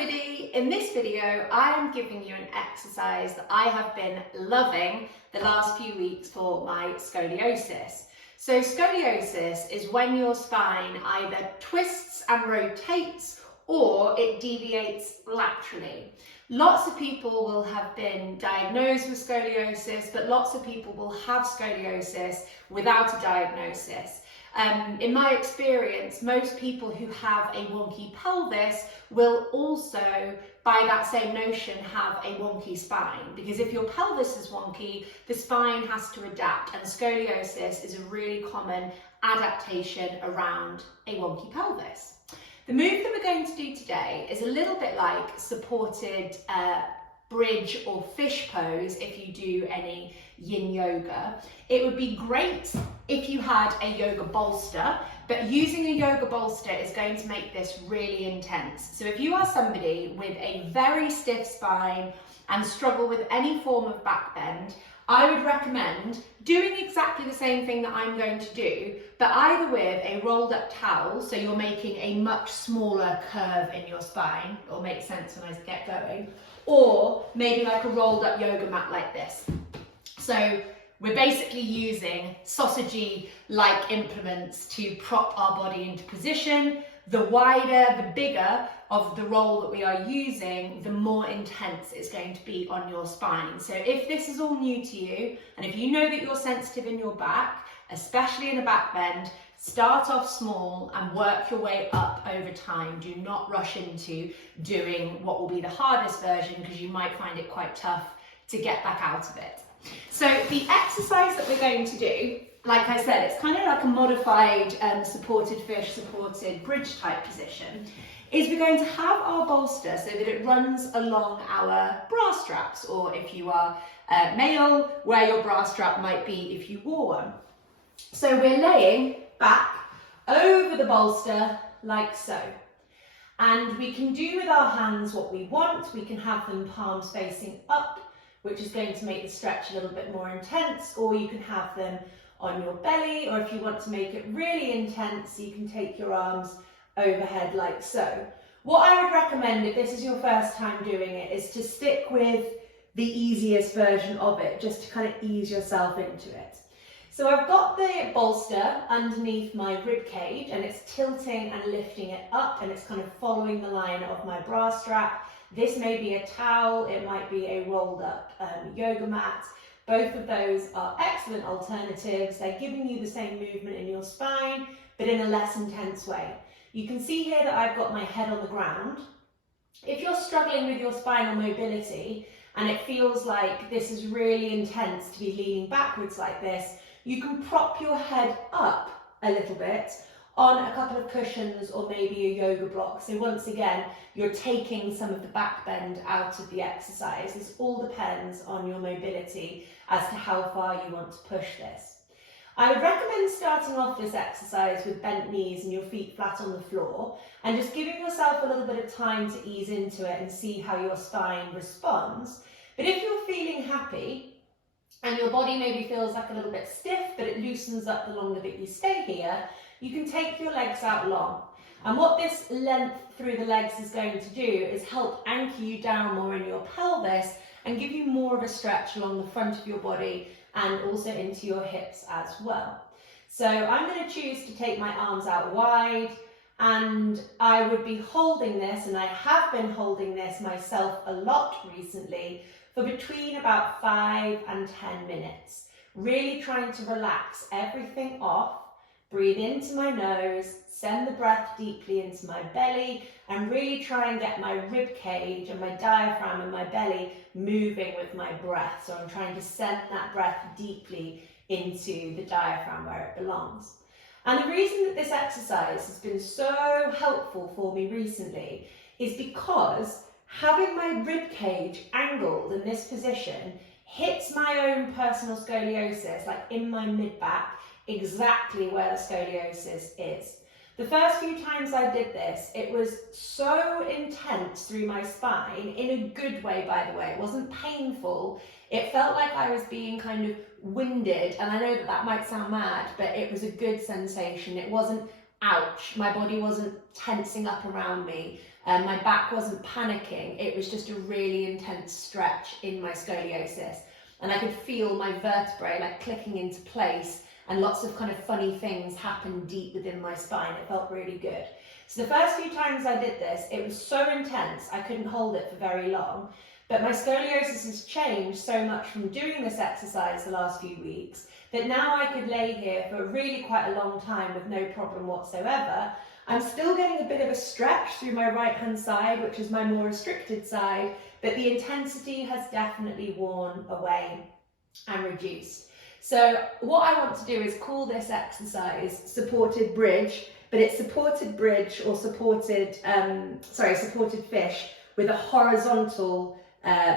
everybody, in this video I am giving you an exercise that I have been loving the last few weeks for my scoliosis. So scoliosis is when your spine either twists and rotates or it deviates laterally. Lots of people will have been diagnosed with scoliosis, but lots of people will have scoliosis without a diagnosis. In my experience, most people who have a wonky pelvis will also, by that same notion, have a wonky spine. Because if your pelvis is wonky, the spine has to adapt, and scoliosis is a really common adaptation around a wonky pelvis. The move that we're going to do today is a little bit like supported bridge or fish pose if you do any yin yoga. It would be great if you had a yoga bolster, but using a yoga bolster is going to make this really intense. So if you are somebody with a very stiff spine and struggle with any form of back bend, I would recommend doing exactly the same thing that I'm going to do, but either with a rolled up towel, so you're making a much smaller curve in your spine. It'll make sense when I get going. Or maybe like a rolled up yoga mat like this. So we're basically using sausagey-like implements to prop our body into position. The wider, the bigger of the roll that we are using, the more intense it's going to be on your spine. So if this is all new to you, and if you know that you're sensitive in your back, especially in a back bend, start off small and work your way up over time. Do not rush into doing what will be the hardest version, because you might find it quite tough to get back out of it. So the exercise that we're going to do, like I said, it's kind of like a modified supported fish, supported bridge type position, is we're going to have our bolster so that it runs along our bra straps, or if you are male, where your bra strap might be if you wore one. So we're laying back over the bolster like so. And we can do with our hands what we want. We can have them palms facing up, which is going to make the stretch a little bit more intense, or you can have them on your belly, or if you want to make it really intense, you can take your arms overhead like so. What I would recommend if this is your first time doing it is to stick with the easiest version of it, just to kind of ease yourself into it. So I've got the bolster underneath my rib cage, and it's tilting and lifting it up, and it's kind of following the line of my bra strap. This may be a towel, it might be a rolled up yoga mat. Both of those are excellent alternatives. They're giving you the same movement in your spine, but in a less intense way. You can see here that I've got my head on the ground. If you're struggling with your spinal mobility and it feels like this is really intense to be leaning backwards like this, you can prop your head up a little bit on a couple of cushions or maybe a yoga block. So once again, you're taking some of the back bend out of the exercise. This all depends on your mobility as to how far you want to push this. I would recommend starting off this exercise with bent knees and your feet flat on the floor, and just giving yourself a little bit of time to ease into it and see how your spine responds. But if you're feeling happy, and your body maybe feels like a little bit stiff, but it loosens up the longer that you stay here, you can take your legs out long. And what this length through the legs is going to do is help anchor you down more in your pelvis and give you more of a stretch along the front of your body and also into your hips as well. So I'm going to choose to take my arms out wide, and I would be holding this, and I have been holding this myself a lot recently, for between about 5 and 10 minutes. Really trying to relax everything off. Breathe into my nose, send the breath deeply into my belly, and really try and get my rib cage and my diaphragm and my belly moving with my breath. So I'm trying to send that breath deeply into the diaphragm where it belongs. And the reason that this exercise has been so helpful for me recently is because having my rib cage angled in this position hits my own personal scoliosis, like in my mid-back, exactly where the scoliosis is. The first few times I did this, it was so intense through my spine, in a good way, by the way. It wasn't painful. It felt like I was being kind of winded, and I know that that might sound mad, but it was a good sensation. It wasn't ouch. My body wasn't tensing up around me. My back wasn't panicking. It was just a really intense stretch in my scoliosis. And I could feel my vertebrae like clicking into place, and lots of kind of funny things happened deep within my spine. It felt really good. So the first few times I did this, it was so intense, I couldn't hold it for very long. But my scoliosis has changed so much from doing this exercise the last few weeks that now I could lay here for really quite a long time with no problem whatsoever. I'm still getting a bit of a stretch through my right hand side, which is my more restricted side, but the intensity has definitely worn away and reduced. So what I want to do is call this exercise supported bridge, but it's supported bridge or supported fish with a horizontal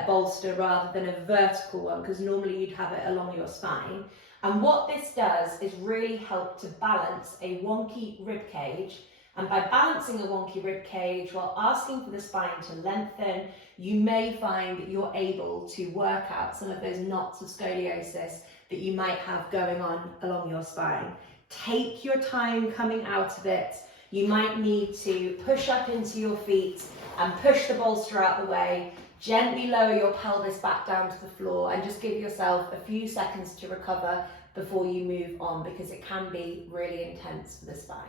bolster rather than a vertical one, because normally you'd have it along your spine. And what this does is really help to balance a wonky rib cage. And by balancing a wonky rib cage while asking for the spine to lengthen, you may find that you're able to work out some of those knots of scoliosis that you might have going on along your spine. Take your time coming out of it. You might need to push up into your feet and push the bolster out the way. Gently lower your pelvis back down to the floor and just give yourself a few seconds to recover before you move on, because it can be really intense for the spine.